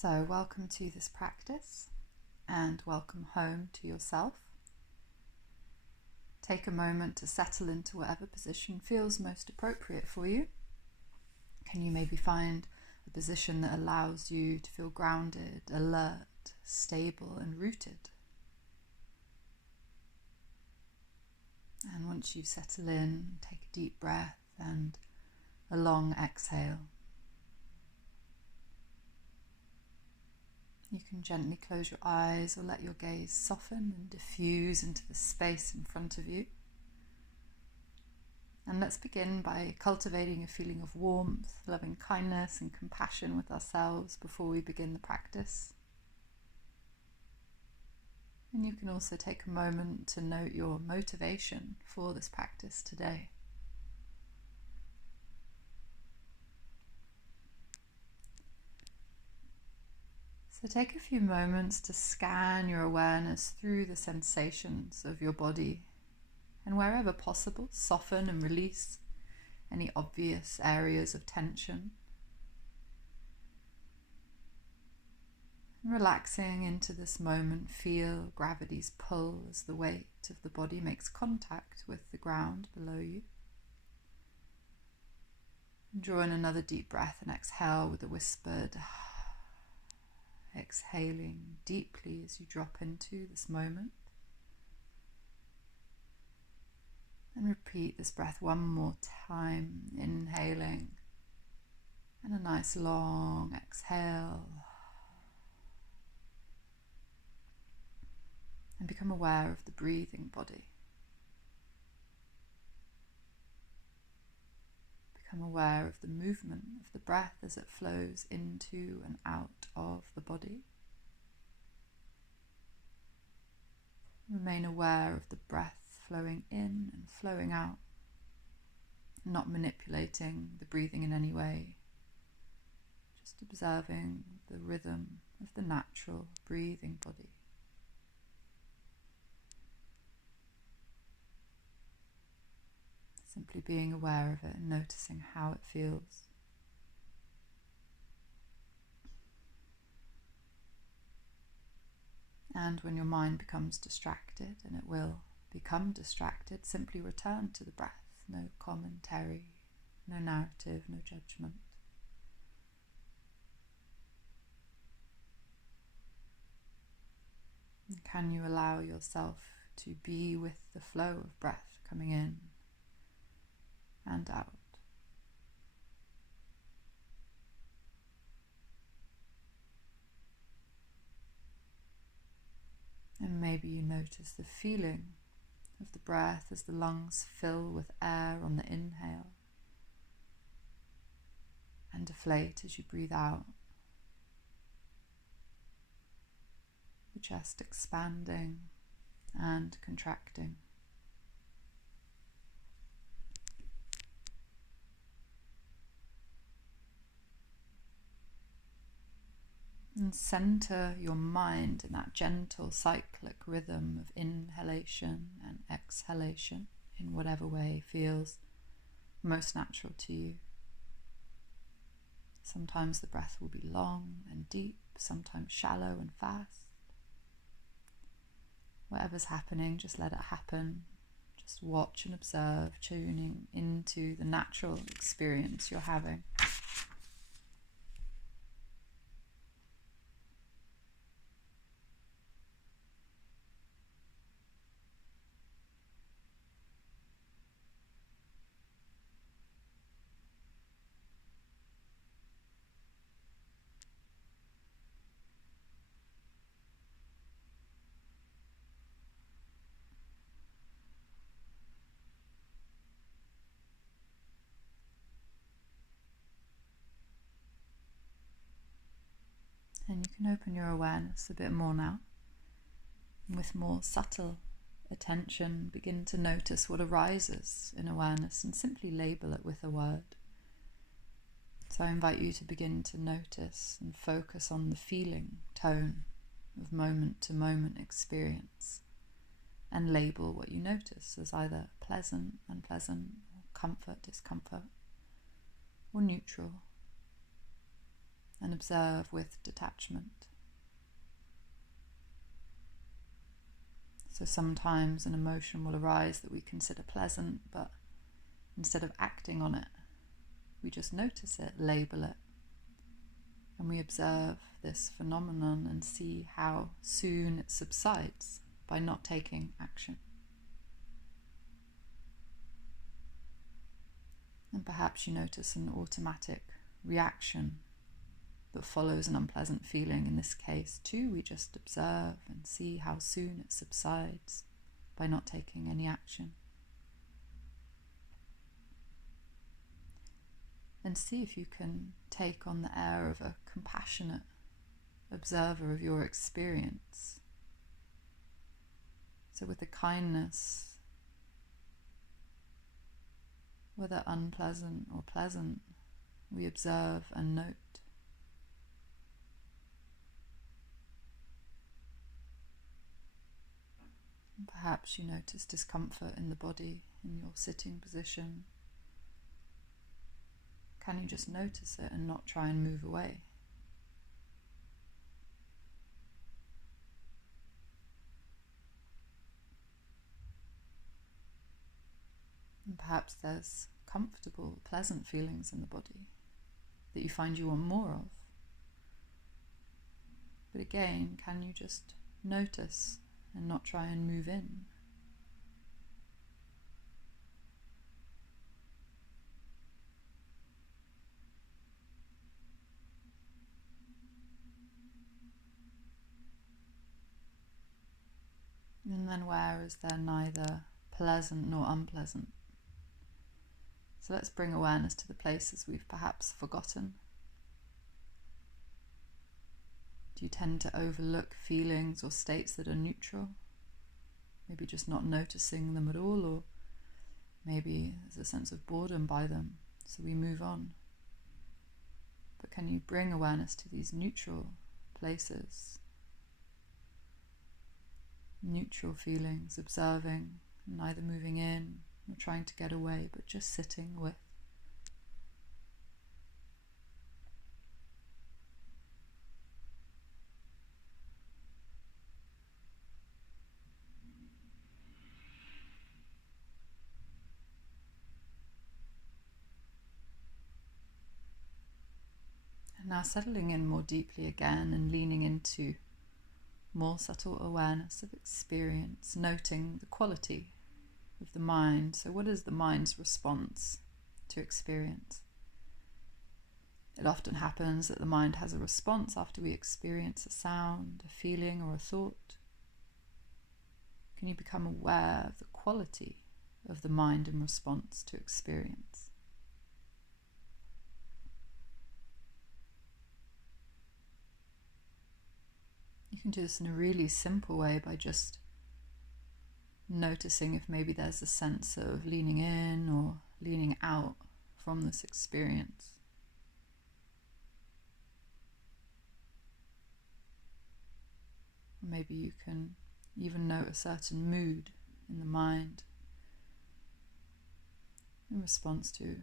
So welcome to this practice and welcome home to yourself. Take a moment to settle into whatever position feels most appropriate for you. Can you maybe find a position that allows you to feel grounded, alert, stable and rooted? And once you settle in, take a deep breath and a long exhale. You can gently close your eyes or let your gaze soften and diffuse into the space in front of you. And let's begin by cultivating a feeling of warmth, loving kindness and compassion with ourselves before we begin the practice. And you can also take a moment to note your motivation for this practice today. So take a few moments to scan your awareness through the sensations of your body, and wherever possible, soften and release any obvious areas of tension. And relaxing into this moment, feel gravity's pull as the weight of the body makes contact with the ground below you. And draw in another deep breath and exhale with a whispered exhaling deeply as you drop into this moment. And repeat this breath one more time, inhaling and a nice long exhale. And become aware of the breathing body. Become aware of the movement of the breath as it flows into and out of the body. Remain aware of the breath flowing in and flowing out, not manipulating the breathing in any way, just observing the rhythm of the natural breathing body. Simply being aware of it and noticing how it feels. And when your mind becomes distracted, and it will become distracted, simply return to the breath. No commentary, no narrative, no judgment. And can you allow yourself to be with the flow of breath coming in and out? And maybe you notice the feeling of the breath as the lungs fill with air on the inhale and deflate as you breathe out. The chest expanding and contracting. And center your mind in that gentle cyclic rhythm of inhalation and exhalation in whatever way feels most natural to you. Sometimes the breath will be long and deep, sometimes shallow and fast. Whatever's happening, just let it happen. Just watch and observe, tuning into the natural experience you're having. And you can open your awareness a bit more now. With more subtle attention, begin to notice what arises in awareness and simply label it with a word. So I invite you to begin to notice and focus on the feeling tone of moment to moment experience and label what you notice as either pleasant, unpleasant, or comfort, discomfort, or neutral. And observe with detachment. So sometimes an emotion will arise that we consider pleasant, but instead of acting on it, we just notice it, label it, and we observe this phenomenon and see how soon it subsides by not taking action. And perhaps you notice an automatic reaction that follows an unpleasant feeling. In this case, too, we just observe and see how soon it subsides by not taking any action. And see if you can take on the air of a compassionate observer of your experience. So with the kindness, whether unpleasant or pleasant, we observe and note. And perhaps you notice discomfort in the body, in your sitting position. Can you just notice it and not try and move away? And perhaps there's comfortable, pleasant feelings in the body that you find you want more of. But again, can you just notice and not try and move in? And then where is there neither pleasant nor unpleasant? So let's bring awareness to the places we've perhaps forgotten. Do you tend to overlook feelings or states that are neutral? Maybe just not noticing them at all, or maybe there's a sense of boredom by them, so we move on. But can you bring awareness to these neutral places? Neutral feelings, observing, neither moving in nor trying to get away, but just sitting with. And now settling in more deeply again and leaning into more subtle awareness of experience, noting the quality of the mind. So what is the mind's response to experience? It often happens that the mind has a response after we experience a sound, a feeling, or a thought. Can you become aware of the quality of the mind in response to experience? You can do this in a really simple way by just noticing if maybe there's a sense of leaning in or leaning out from this experience. Or maybe you can even note a certain mood in the mind in response to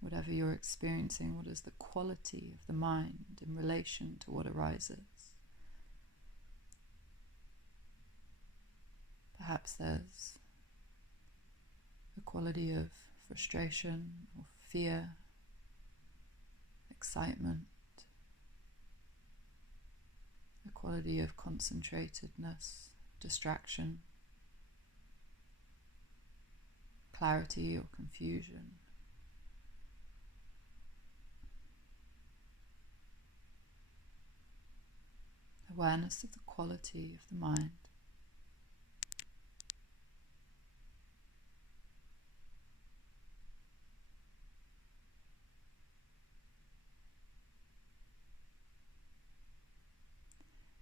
whatever you're experiencing. What is the quality of the mind in relation to what arises? Perhaps there's a quality of frustration or fear, excitement, a quality of concentratedness, distraction, clarity or confusion. Awareness of the quality of the mind.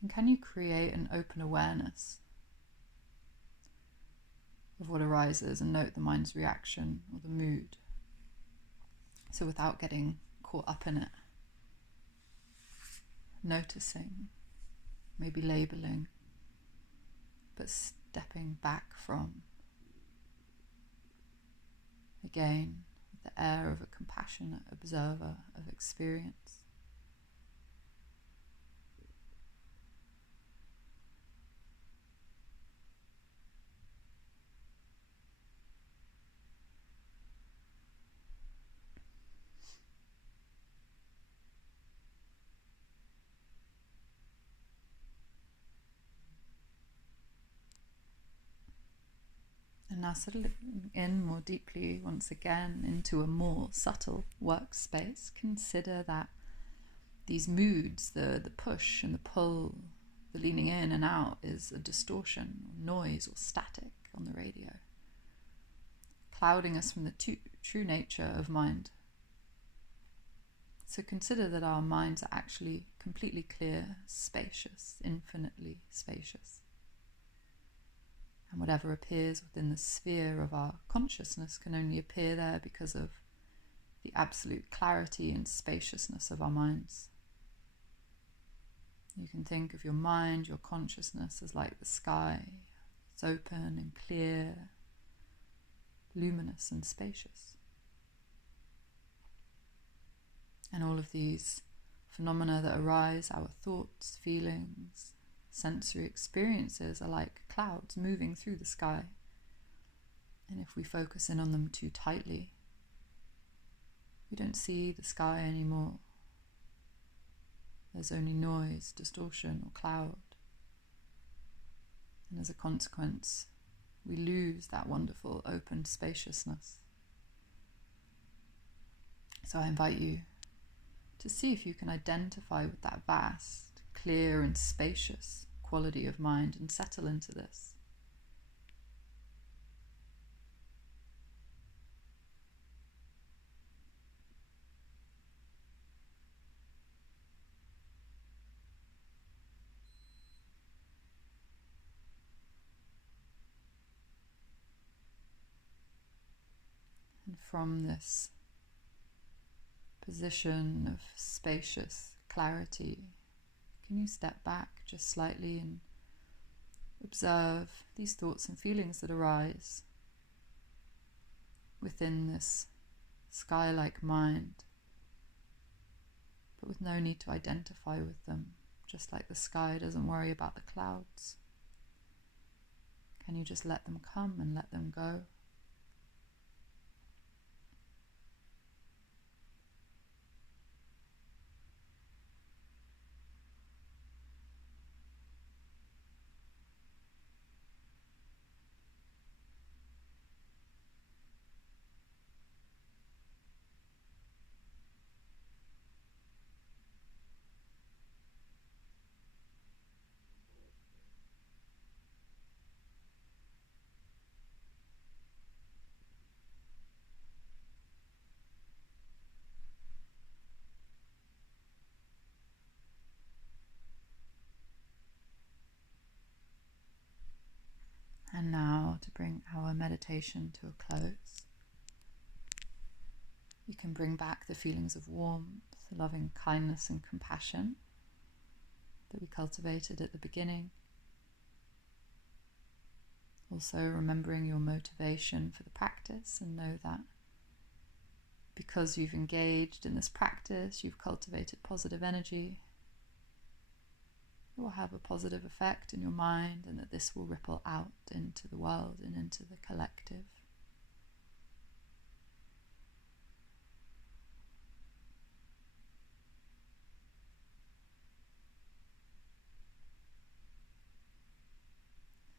And can you create an open awareness of what arises and note the mind's reaction or the mood? So without getting caught up in it, noticing, maybe labeling, but stepping back from. Again, with the air of a compassionate observer of experience. And now settling in more deeply once again into a more subtle workspace. Consider that these moods, the push and the pull, the leaning in and out, is a distortion or noise or static on the radio, clouding us from the true nature of mind. So consider that our minds are actually completely clear, spacious, infinitely spacious. And whatever appears within the sphere of our consciousness can only appear there because of the absolute clarity and spaciousness of our minds. You can think of your mind, your consciousness, as like the sky. It's open and clear, luminous and spacious. And all of these phenomena that arise, our thoughts, feelings, sensory experiences, are like clouds moving through the sky. And if we focus in on them too tightly, we don't see the sky anymore. There's only noise, distortion, or cloud. And as a consequence, we lose that wonderful open spaciousness. So I invite you to see if you can identify with that vast, clear and spacious quality of mind and settle into this. And from this position of spacious clarity, can you step back just slightly and observe these thoughts and feelings that arise within this sky-like mind, but with no need to identify with them, just like the sky doesn't worry about the clouds. Can you just let them come and let them go? And now, to bring our meditation to a close, you can bring back the feelings of warmth, loving kindness and compassion that we cultivated at the beginning. Also remembering your motivation for the practice, and know that because you've engaged in this practice, you've cultivated positive energy. It will have a positive effect in your mind, and that this will ripple out into the world and into the collective.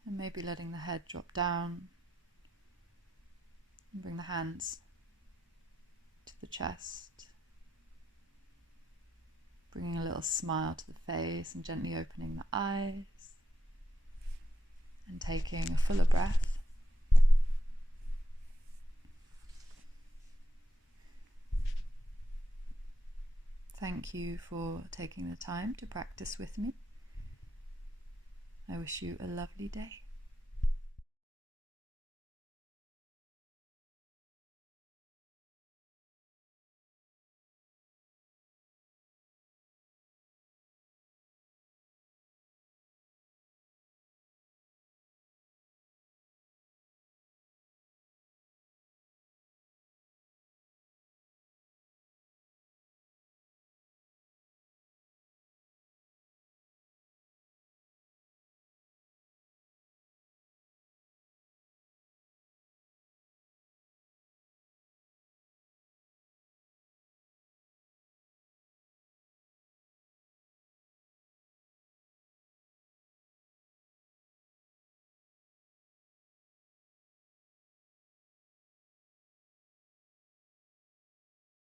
And maybe letting the head drop down, and bring the hands to the chest, bringing a little smile to the face and gently opening the eyes and taking a fuller breath. Thank you for taking the time to practice with me. I wish you a lovely day.